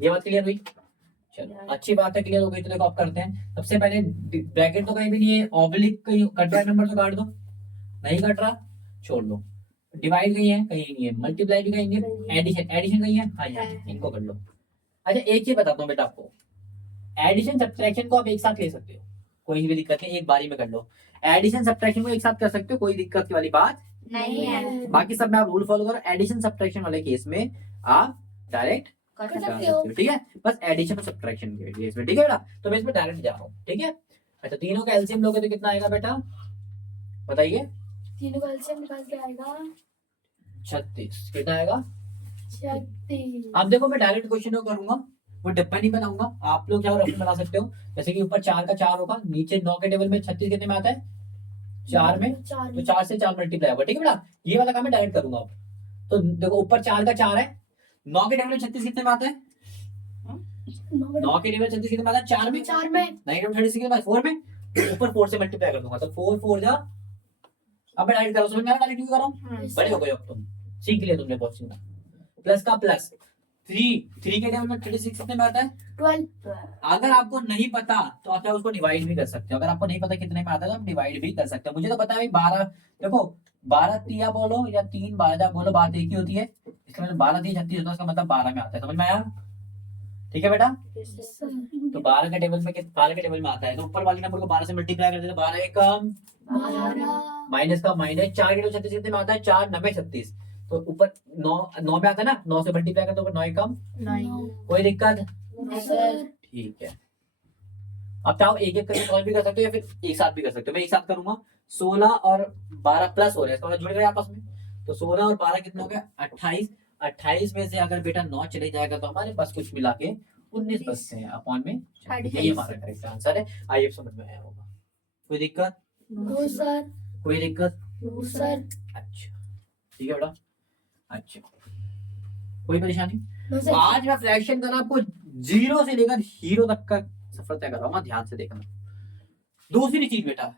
ये बात क्लियर हुई। चलो अच्छी बात है, क्लियर हो गई। तो देखो आप करते हैं, सबसे पहले ब्रैकेट तो कहीं भी नहीं है, ऑब्लिक कहीं कट रहा है नंबर तो काट दो, नहीं कट रहा छोड़ दो, डिवाइड कहीं है कहीं नहीं है, मल्टीप्लाई भी कहीं है, एडिशन कहीं है, हाँ यहाँ इनको कर लो। अच्छा एक चीज बताता हूँ बेटा आपको, एडिशन सब्ट्रैक्शन को आप एक साथ ले सकते हो, कोई भी दिक्कत नहीं, एक बारी में कर लो। एडिशन सब्ट्रैक्शन को एक साथ कर सकते हो, कोई दिक्कत वाली बात नहीं है। बाकी सब में आप रूल फॉलो करो, एडिशन सब्ट्रैक्शन वाले केस में आप डायरेक्ट कर कर सकते सकते हो। हो। ठीक है, बस एडिशन और सब्ट्रैक्शन के लिए इसमें। ठीक है बेटा, तो मैं इसमें डायरेक्ट जा रहा हूँ। ठीक है, अच्छा तीनों का एलसीएम लोगे तो कितना आएगा बेटा बताइए? तीनों का एलसीएम निकाल के आएगा 36। कितना आएगा? 36। अब देखो मैं डायरेक्ट क्वेश्चन करूंगा, वो डिब्बा नहीं बनाऊंगा, आप लोग चाहो रफ बना सकते हो। जैसे कि ऊपर 4 का 4 होगा, नीचे 9 के टेबल में 36 कितने में आता है? 4 में, तो 4 से 4 मल्टीप्लाई होगा। ठीक है बेटा, ये वाला काम मैं डायरेक्ट करूंगा। तो देखो ऊपर 4 का 4 है, 9 के टेबल में 36 कितने में आता है? 9 के टेबल 36 कितने में आता है? 4 में। 4 में 9 के 36 कितने में? 4 में। तो ऊपर 4 से मल्टीप्लाई कर दूंगा, तो 4 4 जा। अब मैं डायरेक्ट करो, समझ में आ रहा डायरेक्ट क्यों कर रहा हूँ? बड़े हो गए अब तुम, सीख लिया तुमने बहुत सीखना। प्लस का प्लस 3 के टेबल में 36 कितने में आता है? 12। अगर आपको नहीं पता तो आप उसको डिवाइड भी कर सकते हो, अगर आपको नहीं पता कितने में आता है तो आप डिवाइड भी कर सकते हो। मुझे तो पता है भाई 12, देखो 12 तिया बोलो या 3 12 बोलो, बात एक ही होती है। इसका मतलब 12 3 36 होता है, इसका मतलब 12 में आता है, समझ में आया? ठीक है बेटा, तो 12 के टेबल में 12 के टेबल में आता है, तो ऊपर वाले नंबर को 12 से मल्टीप्लाई कर देते, 12 एक कम 12 माइनस का माइनस, 4 के टेबल 36 कितने में आता है, 4 9 36, तो ऊपर 9 में आता है ना, 9 से मल्टीप्लाई करते ऊपर 9 एक कम, 9 कोई दिक्कत? सर ठीक है, अब चाहो एक एक करके सॉल्व भी कर सकते हो या फिर एक साथ भी कर सकते हो। मैं एक साथ करूंगा, 16 और 12 प्लस हो रहे हैं, इसका मतलब जुड़ रहे हैं आपस में, तो 16 और 12 कितना हो गया, 28, 28 में से अगर बेटा 9 चले जाएगा तो हमारे पास कुछ मिला के 19 बचते हैं, अपॉन में ये हमारा करेक्ट आंसर है। आइए समझ में आया होगा, कोई दिक्कत? नो सर कोई दिक्कत? नो सर अच्छा ठीक है बेटा, अच्छा कोई परेशानी? नो तो सर आज मैं फ्रैक्शन का ना आपको 0 से लेकर हीरो तक का सफर तय कराऊंगा, ध्यान से देखना। दूसरी चीज बेटा,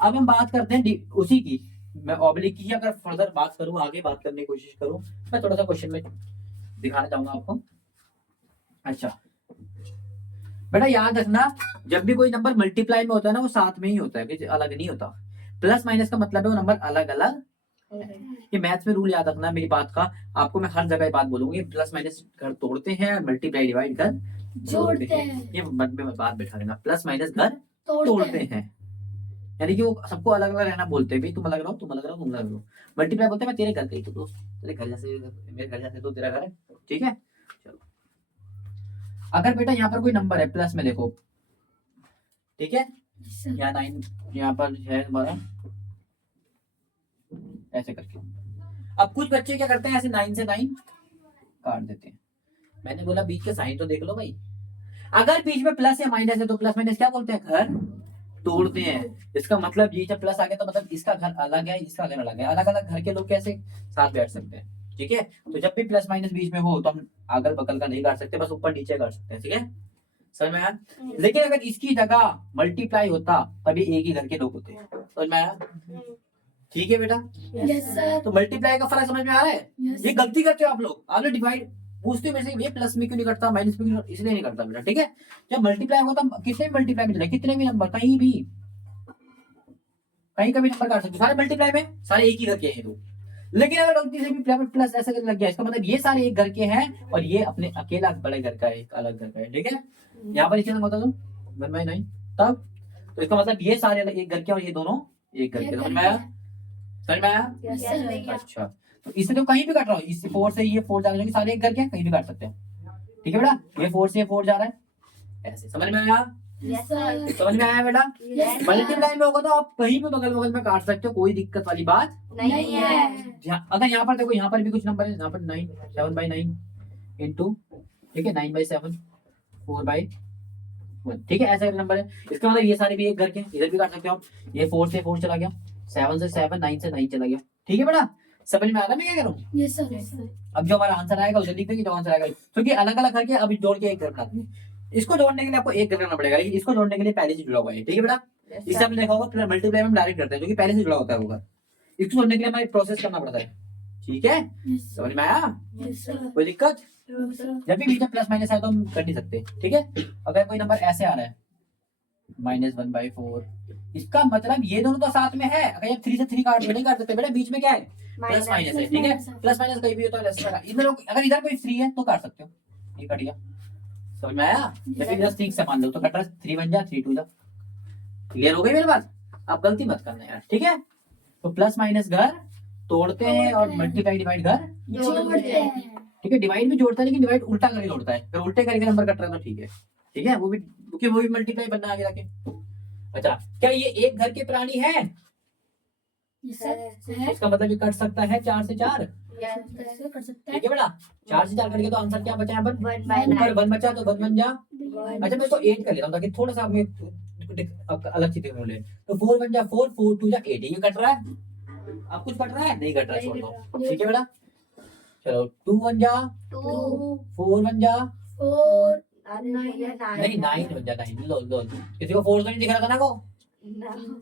अब हम बात करते हैं उसी की, मैं ऑब्लिक की अगर फर्दर बात करूं, आगे बात करने की कोशिश करूं, मैं थोड़ा सा क्वेश्चन में दिखाना चाहूंगा आपको। अच्छा बेटा याद रखना, जब भी कोई नंबर मल्टीप्लाई में होता है ना, वो साथ में ही होता है, किसी अलग नहीं होता। प्लस माइनस का मतलब है वो नंबर अलग अलग, ये मैथ्स में रूल याद रखना मेरी बात का, आपको मैं हर जगह बात बोलूंगी, प्लस माइनस घर तोड़ते हैं, मल्टीप्लाई डिवाइड कर जोड़ते हैं ये मन में बात बैठा लेना, प्लस माइनस घर तोड़ते तोड़ते हैं हैं, यानी कि वो सबको अलग अलग रहना बोलते हैं, भाई तुम अलग रहो, तुम अलग रहो, तुम अलग रहो। मल्टीप्लाई बोलते हैं मैं तेरे घर गई तो दोस्त, तेरे घर जैसे मेरे घर जैसे तो तेरा घर है, ठीक है। चलो अगर बेटा यहाँ पर कोई नंबर है प्लस में, देखो ठीक है, सर यहाँ 9 यहाँ पर है हमारा, ऐसे करके। अब कुछ बच्चे क्या करते हैं, ऐसे 9 से 9 काट देते हैं, मैंने बोला बीच के साइन तो देख लो भाई, अगर बीच में प्लस या माइनस है तो प्लस माइनस क्या बोलते हैं, घर तोड़ते हैं। इसका मतलब ये जब प्लस आ गया तो मतलब इसका घर अलग है, इसका घर अलग है, अलग अलग घर के लोग कैसे साथ बैठ सकते हैं, ठीक है। तो जब भी प्लस माइनस बीच में हो तो हम अगल बगल का नहीं काट सकते, बस ऊपर नीचे काट सकते हैं, ठीक है समझ में आया। लेकिन अगर इसकी जगह मल्टीप्लाई होता तभी एक ही घर के लोग होते, समझ में आया, ठीक है बेटा। यस सर तो मल्टीप्लाई का फर्क समझ में आ रहा है, यस ये गलती करते हो आप लोग, आपने डिवाइड पूछते हो मेरे से ये प्लस में क्यों नहीं करता, माइनस में क्यों नहीं, इसलिए नहीं करता बेटा, ठीक है। जब मल्टीप्लाई होगा तो कितने भी मल्टीप्लाई में चले, कितने भी नंबर कहीं भी कहीं का भी नंबर काट सकते हो, सारे मल्टीप्लाई में, सारे एक ही घर के हैं लोग। लेकिन अगर गलती से भी प्लस ऐसे करने लग गया, इसका मतलब ये सारे एक घर के हैं और ये अपने अकेला बड़े घर का है, एक अलग घर का है, ठीक है। यहाँ पर इतना होता तो 1/9 तब, तो इसका मतलब ये सारे अलग एक घर के और ये दोनों एक घर के, समझ में आया, समझ में आया। यस सर अच्छा तो इससे तो कहीं भी काट रहा हूँ, इससे 4 से ये 4 जा रहा है, सारे एक घर के हैं, कहीं भी काट सकते हैं, ठीक है बेटा। ये 4 से ये 4 जा रहा है, ऐसे समझ में आया, यस सर समझ में आया बेटा। यस मल्टीप्लाई में होगा तो आप कहीं भी बगल बगल में काट सकते हो, कोई दिक्कत वाली बात नहीं है अगर यहाँ पर देखो, यहाँ पर भी कुछ नंबर है, यहाँ पर 9 7/9 इंटू, ठीक है 9/7 4/1, ठीक है ऐसा नंबर है, इसका मतलब ये सारे भी एक घर के, इधर भी काट सकते हो आप, ये 4 से 4 चला गया, 7 से 7, 9 से 9 चला गया, ठीक है बेटा। समझ में आ रहा है मैं क्या करूँ। यस सर अब जो हमारा आंसर आएगा उसे लिख देंगे, जो आंसर आएगा, क्योंकि अलग अलग करके अभी जोड़ के एक घर बनाते हैं, इसको जोड़ने के लिए आपको एक घर करना पड़ेगा, लेकिन इसको जोड़ने के लिए पहले से जुड़ा हुआ है, ठीक है बेटा। इससे आपने देखा होगा मल्टीप्लाई में हम डायरेक्ट करते हैं, जो कि पहले से जुड़ा होता है होगा, इसको जोड़ने के लिए हमें प्रोसेस करना पड़ता है, ठीक है यस समझ में आया, यस सर कोई दिक्कत। सर जब भी बीच में प्लस माइनस आए तो हम कर नहीं सकते, ठीक है। अगर कोई नंबर ऐसे आ रहा है -1/4, इसका मतलब ये दोनों तो साथ में है, अगर ये 3 से 3 काट नहीं काट सकते बेटा, बीच में क्या है प्लस माइनस है, ठीक है। प्लस माइनस कहीं भी होता है ऐसे, इधर अगर इधर कोई 3 है तो काट सकते हो, ये कट गया, समझ में आया। लेकिन इधर 6 से मान लो तो कट रहा है, 3 1 जा 3 2 जा, क्लियर हो गई मेरी बात, आप गलती मत करना यार, ठीक है। तो प्लस माइनस घर तोड़ते हैं और मल्टीप्लाई डिवाइड घर, जोड़ते हैं ठीक है। डिवाइड भी जोड़ता है लेकिन डिवाइड उल्टा करके जोड़ता है, अगर उल्टे करके नंबर कट रहा है तो ठीक है, ठीक है, वो भी क्योंकि वो भी मल्टीप्लाई बनना आगे जाके। अच्छा क्या ये एक घर के प्राणी है, यस सर इसका मतलब ये कट सकता है 4 से 4, कैसे कर सकते ठीक है बेटा। 4 से 4 कट गया तो आंसर क्या बचा यहाँ पर, 1/9 ऊपर 1 बचा तो 1 1 जा, हैं अच्छा मैं इसको 8 कर लेता हूँ ताकि थोड़ा सा हमें अलग चीजें मिले, तो 4 1 जा 4 4 2 जा 8, ये कट रहा है, अब कुछ कट रहा है नहीं कट रहा है, छोड़ दो, ठीक है बेटा। चलो 2 1 जा 2 4 1 जा 4 नहीं 9 1 जा 9, लो लो किसी को 4 तो नहीं दिख रहा था ना, वो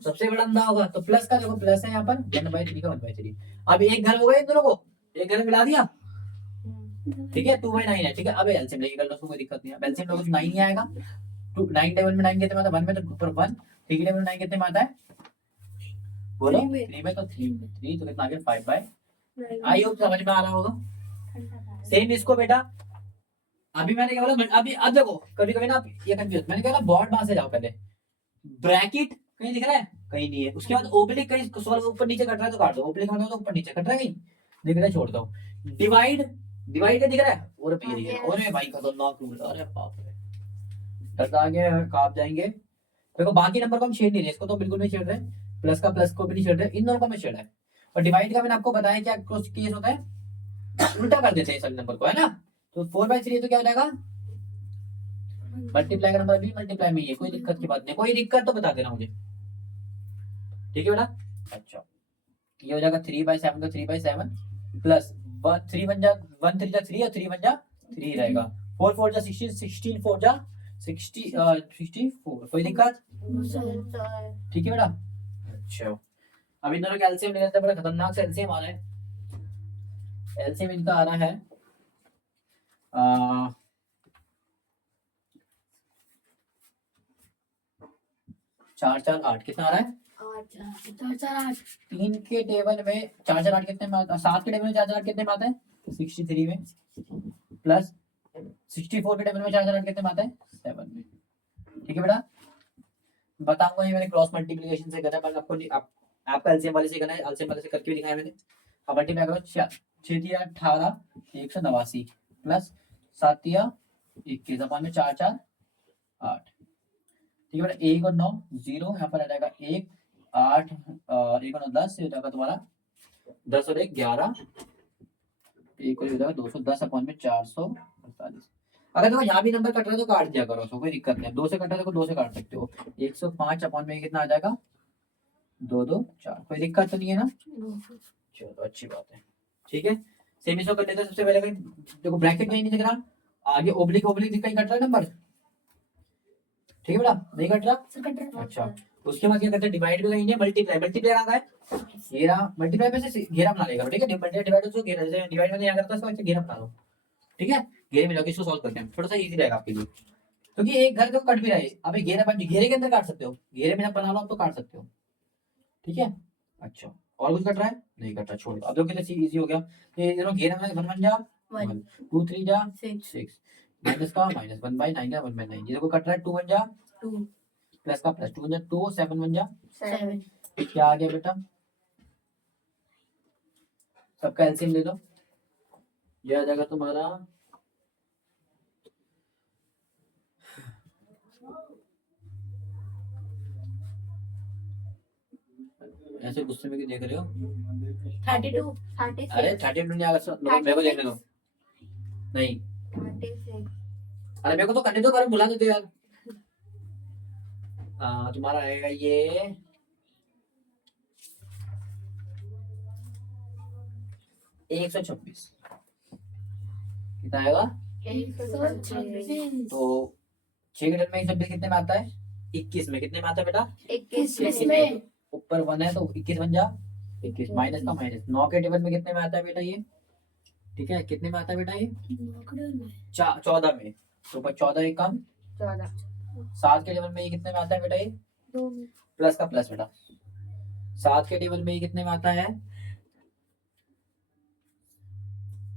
सबसे बड़ा अंधा होगा, तो प्लस का देखो प्लस है यहाँ पर 1/3 का 1/3, अब एक घर हो गया इन दोनों को, एक घर मिला दिया, ठीक है 2/9 है, ठीक है। अब एलसीएम लेके कर लो, उसको कोई दिक्कत नहीं है, एलसीएम लोगे तो 9 ही आएगा, 2 9 टेबल में 9 कितने में आता है 1 में, तो ऊपर 1, 3 के टेबल में 9 कितने में आता है बोलो 3 में, तो 3 तो कितना आ गया 5/, आई होप समझ में आ रहा होगा, सेम इसको बेटा, अभी मैंने क्या बोला, अभी अब देखो कभी कभी ना आप ये कंफ्यूज, मैंने कहा बॉर्ड वहां से जाओ पहले, ब्रैकेट कहीं दिख रहा है, कहीं नहीं है, उसके बाद ओब्लिक कहीं सॉल्व ऊपर नीचे कट रहा है तो काट दो, ओब्लिक मतलब तो ऊपर नीचे कट रहा है कहीं दिख रहा है छोड़ दो, डिवाइड डिवाइड का दिख रहा है, और पे दिख रहा है, और भाई खतरनाक रूल, अरे बाप रे, डर आगे काप जाएंगे। देखो बाकी नंबर को हम छेड़ नहीं रहे, इसको तो बिल्कुल नहीं छेड़ रहे, प्लस का प्लस को भी नहीं छेड़ रहे, इन दोनों को हमें छेड़ा है। और डिवाइड का मैंने आपको बताया क्या केस होता है, उल्टा कर देते हैं सभी नंबर को, है ना। तो 4/3 तो क्या हो जाएगा, मल्टीप्लाई का नंबर भी मल्टीप्लाई में ही है, कोई दिक्कत की बात नहीं, कोई दिक्कत तो बता देना मुझे, ठीक है बेटा। अच्छा ये हो जाएगा 3/7 का 3/7 प्लस 3 बन जा 1 3 जा 3 और 3 बन जा 3 रहेगा, 4 4 जा 16 16 4 जा 64, कोई दिक्कत, ठीक है बेटा। अच्छा अब इन दोनों का एलसीएम ले लेते हैं, बड़ा खतरनाक से एलसीएम आ रहा है, एलसीएम इनका आ रहा है 4 4 8, कितना आ रहा है, 3 के टेबल में 4 4 8 कितने में आता है, 7 के टेबल में 4 4 8 कितने में आता है, 63 में, प्लस 64 के टेबल में 4 4 8 कितने में आता है, 7 में, ठीक है बेटा। बताऊंगा ये मैंने क्रॉस मल्टीप्लिकेशन से करा है, पर आपको आपका एलसीएम वाले से करना है, एलसीएम वाले से करके भी दिखाया मैंने। अब मल्टीप्लाई करो 6 दिया 18 189 प्लस 7 दिया 21 अपन में 4 4 8, ठीक है बेटा। 1 और 9 0, यहाँ पर आ जाएगा 1 8 1 और 10 हो जाएगा तुम्हारा 10 और 1 11, 1 और हो जाएगा 210 अपन में 448। अगर देखो यहाँ भी नंबर कट रहा है तो काट दिया करो, तो कोई दिक्कत नहीं है, 2 से कट रहा है तो 2 से काट सकते हो, 105 अपन में कितना आ जाएगा 2 2 4, कोई दिक्कत तो नहीं है ना, चलो अच्छी बात है, ठीक है। सेम इसको कर लेते हैं, सबसे पहले कहीं देखो ब्रैकेट कहीं नहीं दिख रहा, आगे ओब्लिक ओब्लिक कहीं कट रहा है नंबर, ठीक है बेटा, नहीं कट रहा, अच्छा उसके बाद क्या करते हैं, डिवाइड भी कहीं नहीं, मल्टीप्लाई मल्टीप्लाई कहाँ है, घेरा, मल्टीप्लाई में से घेरा बना लेगा, ठीक है, मल्टीप्लाई डिवाइड उसको घेरा, जैसे डिवाइड में यहाँ करता है उसको घेरा बना लो, ठीक है, घेरे में जाके इसको सॉल्व करते हैं, थोड़ा सा इजी रहेगा आपके लिए, क्योंकि एक घर तो कट भी रहा है, अब घेरा बन, घेरे के अंदर काट सकते हो, घेरे में जब बना लो आप तो काट सकते हो, ठीक है। अच्छा और कुछ कट रहा है, नहीं कट रहा, छोड़ दो, अब देखो कितना इजी हो गया, ये दोनों घेरे में 1 1 जा 1 2 3 जा 6 माइनस का माइनस 1/9 का 1/9, ये देखो कट रहा है 2 1 जा 2 प्लस का प्लस 2 1 जा 2 7 1 जा 7, क्या आ गया बेटा, सबका एलसीएम ले लो, ये आ जाएगा तुम्हारा ऐसे गुस्से में क्यों देख रहे हो, 32 अरे 32 नहीं आएगा, मेरे को देखने दो, नहीं 36 अरे मेरे को तो करने दो, पर बुला देते यार, तुम्हारा आएगा ये 126, कितना आएगा, 126 तो 6 के में 126 कितने में आता है, 21 में, कितने में आता है बेटा, 21 में ऊपर 1 है तो 21 बन जा 21, माइनस का माइनस, 9 के टेबल में कितने में आता है बेटा ये, ठीक है, कितने में आता है बेटा ये 14 में, तो ऊपर 14 एक कम 14 7 के टेबल में ये कितने में आता है बेटा ये, 2 प्लस का प्लस बेटा, 7 के टेबल में ये कितने में आता है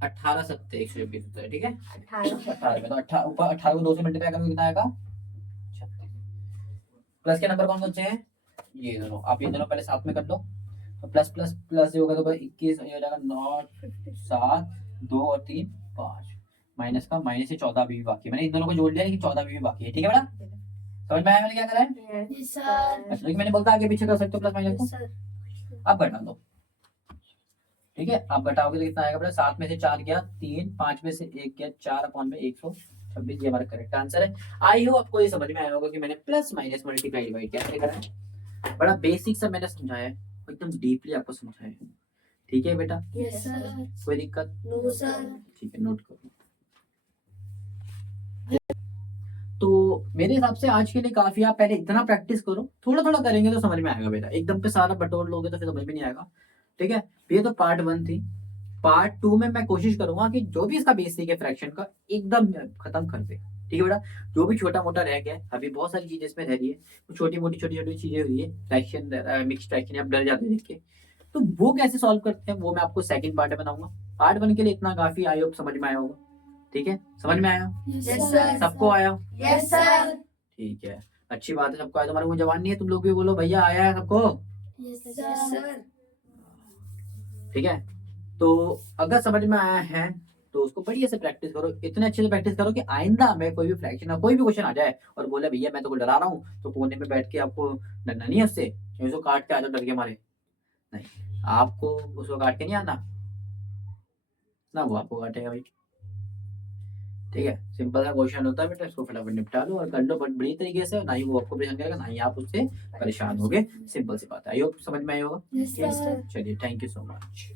18 7 126 होता है, ठीक है 18 में, तो 18 ऊपर 18 को 2 से मल्टीप्लाई करोगे कितना आएगा 36, प्लस के नंबर कौन कौन से हैं, ये दोनों, आप ये दोनों पहले साथ में कर लो, तो प्लस प्लस प्लस ये होगा तो 21 ये हो जाएगा 9 7 2 और 3 5, माइनस का माइनस से 14 भी बाकी है, मैंने इन दोनों को जोड़ लिया लेकिन 14 भी बाकी है, ठीक है बेटा, समझ में आया मैंने क्या करा है, अच्छा लेकिन मैंने बोलता आगे पीछे कर सकते हो प्लस माइनस को, अब घटा दो, ठीक है, अब घटाओगे तो कितना आएगा बेटा, 7 में से 4 गया 3, 5 में से 1 गया 4 अपॉन में 126, ये हमारा करेक्ट आंसर है। आई होप आपको ये समझ में आया होगा कि मैंने प्लस माइनस मल्टीप्लाई डिवाइड कैसे करा है, बड़ा बेसिक सा मैंने समझाया है, एकदम डीपली आपको समझाया है, ठीक है बेटा, कोई दिक्कत, ठीक है, नोट करो। तो मेरे हिसाब से आज के लिए काफी, आप पहले इतना प्रैक्टिस करो, थोड़ा थोड़ा करेंगे तो समझ में आएगा बेटा, एकदम पे सारा बटोर लोगे तो फिर समझ में नहीं आएगा, ठीक है। ये तो पार्ट 1 थी, पार्ट 2 में मैं कोशिश करूंगा कि जो भी इसका बेसिक है फ्रैक्शन का एकदम खत्म कर दे, ठीक है बेटा, जो भी छोटा मोटा रह गया, अभी बहुत सारी चीजें इसमें रह रही है, छोटी मोटी चीजें हुई है, फ्रैक्शन मिक्स फ्रैक्शन, आप डर जाते हैं देख के, तो वो कैसे सॉल्व करते हैं वो मैं आपको सेकंड पार्ट में बताऊंगा। पार्ट 1 के लिए इतना काफी आई होप समझ में आया होगा। ठीक है, समझ में आया? Yes, sir. सबको आया? Yes, sir. ठीक है, अच्छी बात है, सबको आया। तुम्हारे मुंह जवान नहीं है, तुम लोग भी बोलो भैया आया है सबको। Yes, sir. ठीक है, तो अगर समझ में आया है तो उसको बढ़िया से प्रैक्टिस करो, इतने अच्छे से प्रैक्टिस करो कि आइंदा में कोई भी फ्रैक्शन या कोई भी क्वेश्चन आ जाए और बोले भैया मैं तो को डरा रहा हूँ, तो कोने में बैठ के आपको डरना नहीं है उससे, उसको काट के आ जाओ डर के मारे। नहीं, आपको उसको काट के नहीं आना ना, वो आपको काटेगा भाई। ठीक है, सिंपल सा क्वेश्चन होता है बेटा, इसको फटाफट निपटा लो और कर लो बट बड़ी तरीके से, ना ही वो आपको परेशान करेगा ना ही आप उससे परेशान होगे। सिंपल सी बात है, आई होप समझ में आई होगा। Yes, sir. चलिए, थैंक यू सो मच।